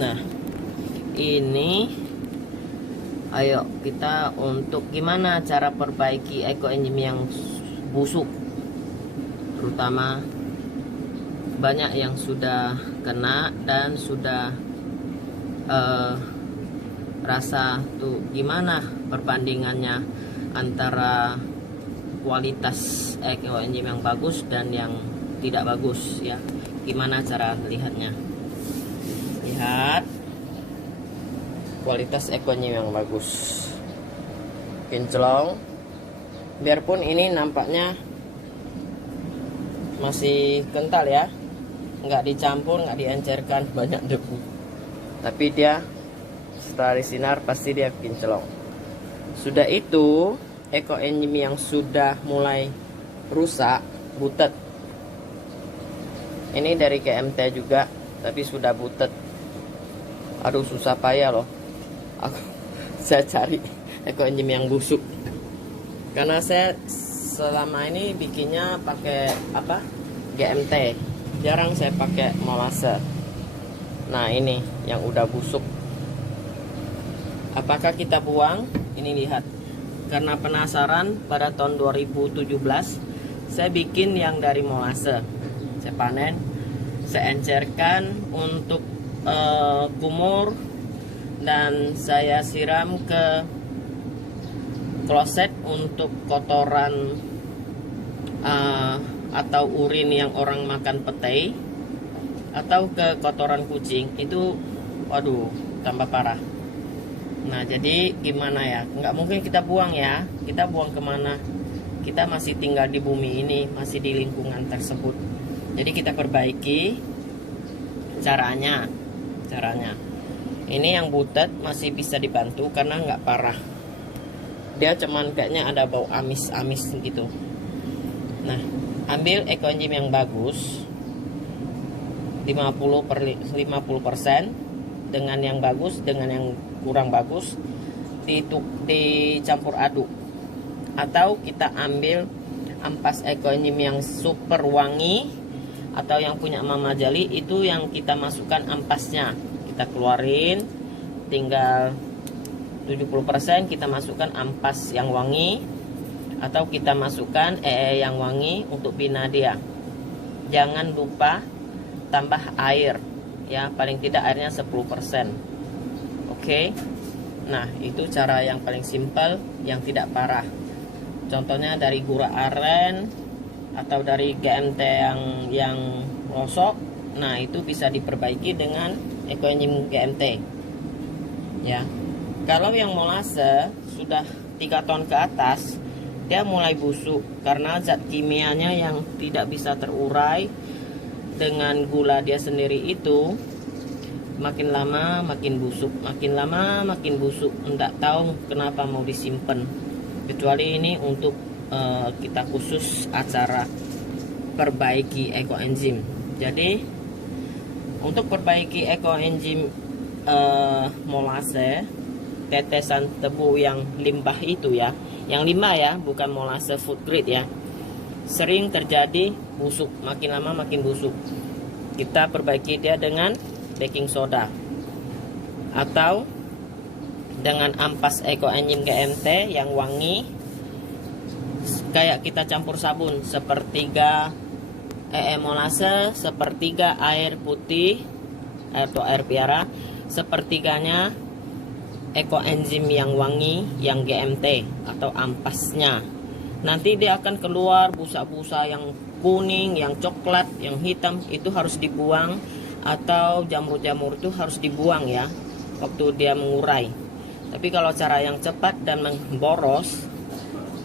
Nah, ini ayo kita untuk gimana cara perbaiki ekoenzim yang busuk, terutama banyak yang sudah kena dan sudah rasa tuh gimana perbandingannya antara kualitas ekoenzim yang bagus dan yang tidak bagus ya. Gimana cara melihatnya? Lihat kualitas ekoenzim yang bagus, kinclong. Biarpun ini nampaknya masih kental ya, nggak dicampur, nggak diencerkan, banyak debu, tapi dia setelah disinar pasti dia kinclong. Sudah itu ekoenzim yang sudah mulai rusak, butet. Ini dari GMT juga, tapi sudah butet. Aduh, susah payah loh saya cari ekoenzim yang busuk, karena saya selama ini bikinnya pakai apa, GMT, jarang saya pakai molase. Nah, ini yang udah busuk, apakah kita buang? Ini lihat, karena penasaran pada tahun 2017 saya bikin yang dari molase. Saya panen, saya encerkan untuk kumur, dan saya siram ke kloset untuk kotoran atau urin yang orang makan petai, atau ke kotoran kucing. Itu waduh, tambah parah. Nah, jadi gimana ya, nggak mungkin kita buang ya. Kita buang kemana? Kita masih tinggal di bumi ini, masih di lingkungan tersebut. Jadi kita perbaiki caranya. Ini yang butet masih bisa dibantu karena nggak parah. Dia cuman kayaknya ada bau amis-amis gitu. Nah, ambil ekoenzim yang bagus 50% dengan yang bagus dengan yang kurang bagus, dicampur aduk. Atau kita ambil ampas ekoenzim yang super wangi, atau yang punya Mama Jali, itu yang kita masukkan ampasnya, kita keluarin, tinggal 70% kita masukkan ampas yang wangi, atau kita masukkan yang wangi untuk bina dia. Jangan lupa tambah air ya, paling tidak airnya 10%. Oke. Nah, itu cara yang paling simpel yang tidak parah. Contohnya dari gula aren atau dari GMT yang rosok. Nah, itu bisa diperbaiki dengan ekoenzim GMT ya. Kalau yang molase sudah 3 ton ke atas, dia mulai busuk karena zat kimianya yang tidak bisa terurai dengan gula dia sendiri itu. Makin lama makin busuk, makin lama makin busuk. Enggak tahu kenapa mau disimpan. Kecuali ini untuk kita khusus acara perbaiki ekoenzim. Jadi untuk perbaiki ekoenzim molase, tetesan tebu yang limbah itu ya, yang limbah ya, bukan molase food grade ya, sering terjadi busuk, makin lama makin busuk. Kita perbaiki dia dengan baking soda atau dengan ampas ekoenzim GMT yang wangi, kayak kita campur sabun, sepertiga molase, sepertiga air putih atau air piara, sepertiganya ekoenzim yang wangi yang GMT atau ampasnya. Nanti dia akan keluar busa-busa yang kuning, yang coklat, yang hitam, itu harus dibuang, atau jamur-jamur itu harus dibuang ya waktu dia mengurai. Tapi kalau cara yang cepat dan memboros,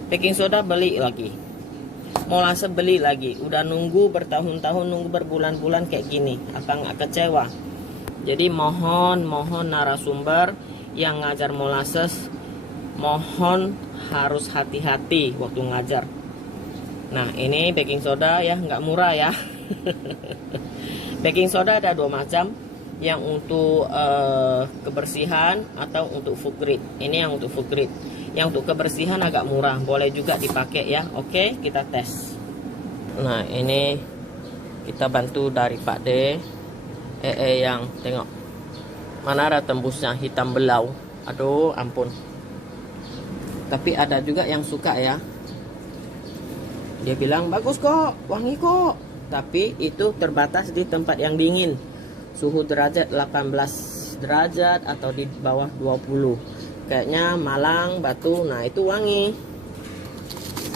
baking soda beli lagi, molase beli lagi, udah nunggu bertahun-tahun, nunggu berbulan-bulan kayak gini, apa nggak kecewa? Jadi mohon narasumber yang ngajar molase, mohon harus hati-hati waktu ngajar. Nah, ini baking soda ya, nggak murah ya. Baking soda ada 2 macam, yang untuk kebersihan atau untuk food grade. Ini yang untuk food grade. Yang untuk kebersihan agak murah, boleh juga dipakai ya. Oke, kita tes. Nah, ini kita bantu dari Pak D. yang tengok Mana ada tembusnya hitam belau. Aduh, ampun. Tapi ada juga yang suka ya. Dia bilang bagus kok, wangi kok. Tapi itu terbatas di tempat yang dingin. Suhu derajat 18 derajat atau di bawah 20. Kayaknya Malang, Batu, nah itu wangi.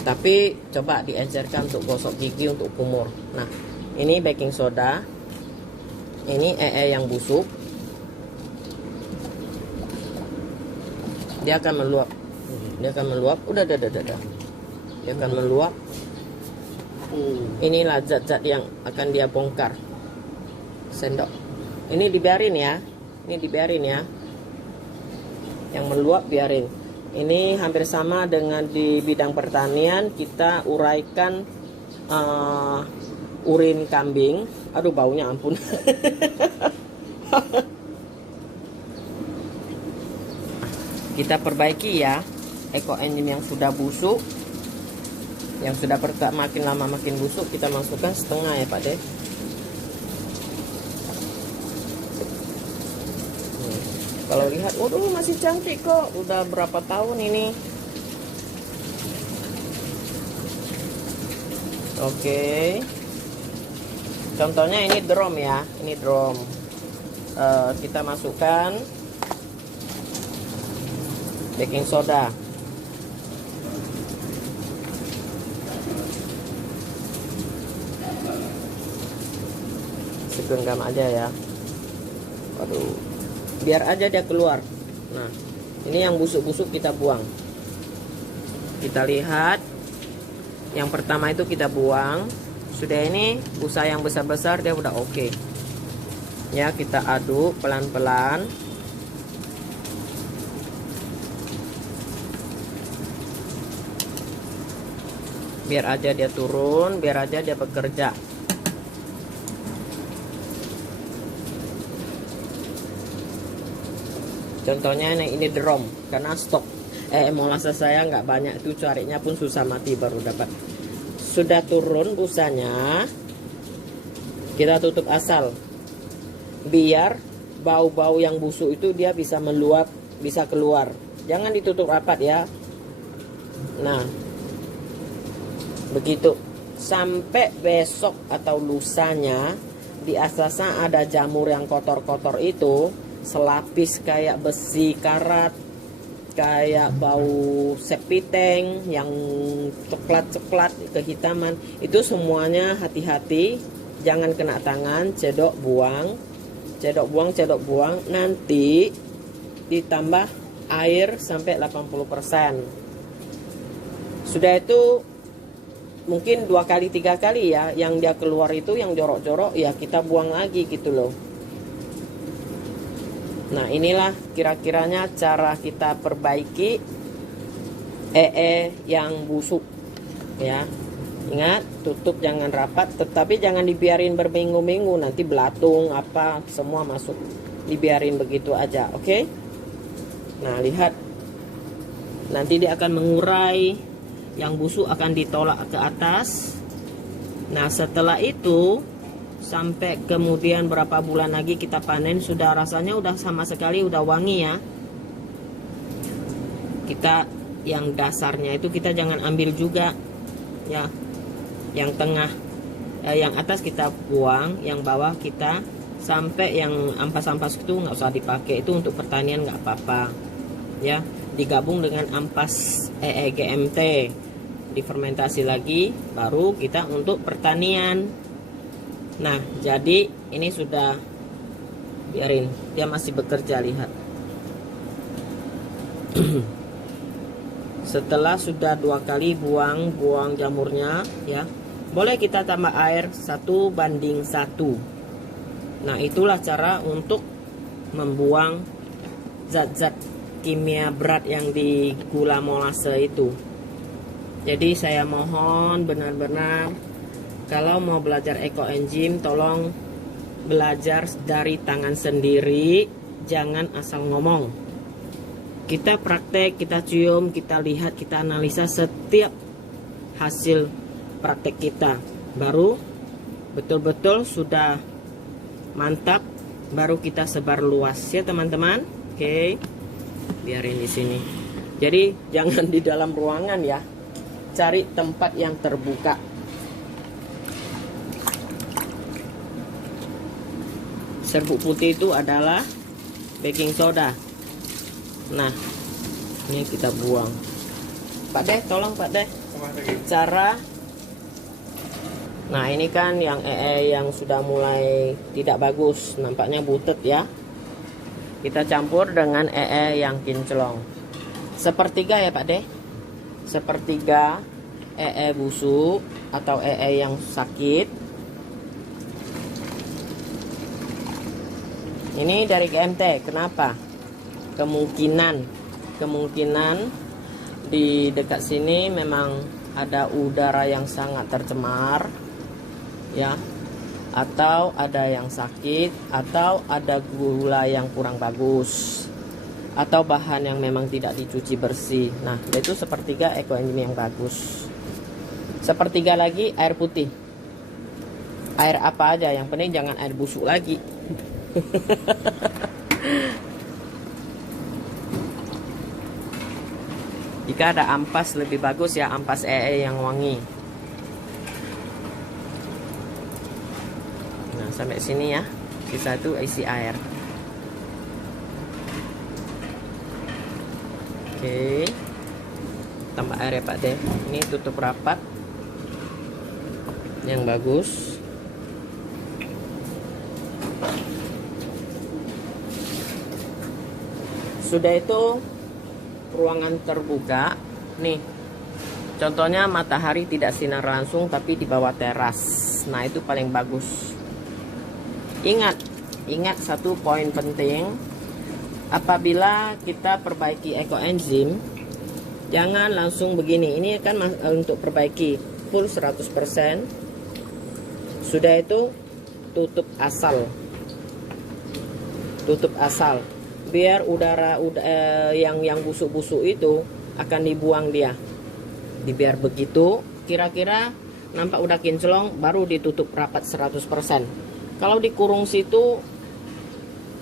Tapi coba diencerkan untuk gosok gigi, untuk kumur. Nah, ini baking soda. Ini yang busuk. Dia akan meluap. Dia akan meluap. Udah. Dia akan meluap. Inilah zat-zat yang akan dia bongkar. Sendok. Ini dibiarin ya. Ini dibiarin ya. Yang meluap biarin. Ini hampir sama dengan di bidang pertanian. Kita uraikan urin kambing. Aduh, baunya ampun. Kita perbaiki ya ekoenzim yang sudah busuk, yang sudah makin lama makin busuk. Kita masukkan setengah ya Pak De. Kalau lihat, waduh masih cantik kok, udah berapa tahun ini. Oke. Contohnya ini drum ya, ini drum. Kita masukkan baking soda. Segenggam aja ya. Waduh, biar aja dia keluar. Nah, ini yang busuk-busuk kita buang. Kita lihat, yang pertama itu kita buang. Sudah, ini busa yang besar-besar dia udah oke. Ya, kita aduk pelan-pelan. Biar aja dia turun, biar aja dia bekerja. Contohnya ini drum, karena stok molasses saya nggak banyak, itu carinya pun susah mati baru dapat. Sudah turun busanya, kita tutup asal, biar bau-bau yang busuk itu dia bisa meluap, bisa keluar. Jangan ditutup rapat ya. Nah, begitu sampai besok atau lusanya di atasnya ada jamur yang kotor-kotor itu, selapis kayak besi karat, kayak bau septic yang coklat-coklat kehitaman, itu semuanya hati-hati, jangan kena tangan, cedok buang, cedok buang. Nanti ditambah air sampai 80%. Sudah itu mungkin 2 kali 3 kali ya, yang dia keluar itu yang jorok-jorok ya kita buang lagi gitu loh. Nah, inilah kira-kiranya cara kita perbaiki yang busuk ya. Ingat, tutup jangan rapat, tetapi jangan dibiarin berminggu-minggu, nanti belatung apa semua masuk. Dibiarin begitu aja, oke? Nah, lihat. Nanti dia akan mengurai, yang busuk akan ditolak ke atas. Nah, setelah itu sampai kemudian berapa bulan lagi kita panen, sudah rasanya udah sama sekali udah wangi ya. Kita yang dasarnya itu kita jangan ambil juga ya. Yang tengah yang atas kita buang, yang bawah kita, sampai yang ampas-ampas itu nggak usah dipakai, itu untuk pertanian nggak apa-apa ya. Digabung dengan ampas GMT, difermentasi lagi, baru kita untuk pertanian. Nah, jadi ini sudah, biarin dia masih bekerja, lihat. Setelah sudah 2 kali buang jamurnya ya, boleh kita tambah air 1:1. Nah, itulah cara untuk membuang zat-zat kimia berat yang di gula molase itu. Jadi saya mohon benar-benar, kalau mau belajar ekoenzim, tolong belajar dari tangan sendiri, jangan asal ngomong. Kita praktek, kita cium, kita lihat, kita analisa setiap hasil praktek kita. Baru betul-betul sudah mantap, baru kita sebar luas ya teman-teman. Oke, biarin di sini. Jadi jangan di dalam ruangan ya, cari tempat yang terbuka. Serbuk putih itu adalah baking soda. Nah, ini kita buang. Pak Deh, tolong Pak Deh. Cara. Nah, ini kan yang yang sudah mulai tidak bagus, nampaknya butet ya. Kita campur dengan yang kinclong. Sepertiga ya Pak Deh. Sepertiga busuk atau yang sakit. Ini dari GMT. Kenapa? Kemungkinan di dekat sini memang ada udara yang sangat tercemar ya, atau ada yang sakit, atau ada gula yang kurang bagus, atau bahan yang memang tidak dicuci bersih. Nah, itu sepertiga ekoenzim yang bagus. Sepertiga lagi air putih. Air apa aja, yang penting jangan air busuk lagi. Jika ada ampas lebih bagus ya, ampas yang wangi. Nah, sampai sini ya. Sisa itu isi air. Oke. Tambah air ya Pak Deh. Ini tutup rapat. Yang bagus. Sudah itu ruangan terbuka. Nih. Contohnya matahari tidak sinar langsung tapi di bawah teras. Nah, itu paling bagus. Ingat satu poin penting. Apabila kita perbaiki ekoenzim, jangan langsung begini. Ini kan untuk perbaiki full 100%. Sudah itu tutup asal. Tutup asal. Biar udara yang busuk-busuk itu akan dibuang dia. Biar begitu, kira-kira nampak udah kinclong, baru ditutup rapat 100%. Kalau dikurung situ,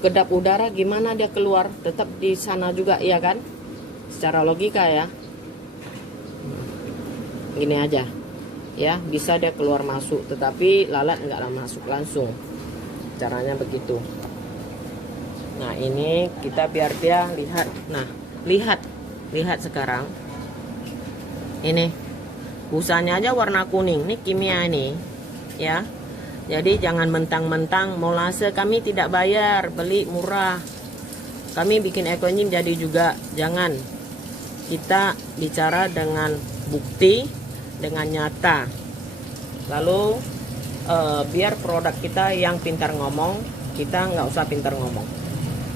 kedap udara gimana dia keluar? Tetap di sana juga, iya kan? Secara logika ya. Gini aja. Ya, bisa dia keluar masuk, tetapi lalat nggak masuk langsung. Caranya begitu. Nah, ini kita biar dia lihat. Nah, lihat sekarang. Ini busanya aja warna kuning. Ini kimia ini, ya. Jadi jangan mentang-mentang molase kami tidak bayar, beli murah. Kami bikin ekoenzim jadi juga. Jangan. Kita bicara dengan bukti, dengan nyata. Lalu biar produk kita yang pintar ngomong, kita nggak usah pintar ngomong.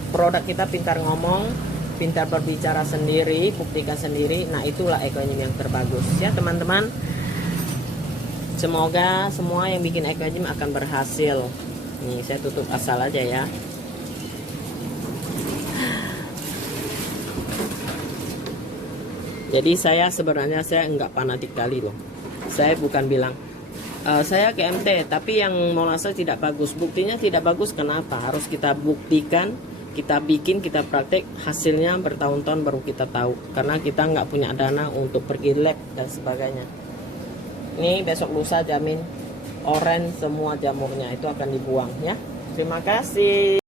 Produk kita pintar ngomong, pintar berbicara sendiri, buktikan sendiri. Nah, itulah ekoenzim yang terbagus ya teman-teman. Semoga semua yang bikin ekoenzim akan berhasil. Nih, saya tutup asal aja ya. Jadi sebenarnya saya enggak fanatik kali loh. Saya bukan bilang saya GMT, tapi yang molase tidak bagus. Buktinya tidak bagus, kenapa? Harus kita buktikan, kita bikin, kita praktek, hasilnya bertahun-tahun baru kita tahu. Karena kita nggak punya dana untuk pergi lab dan sebagainya. Ini besok lusa jamin oren semua jamurnya itu akan dibuang ya. Terima kasih.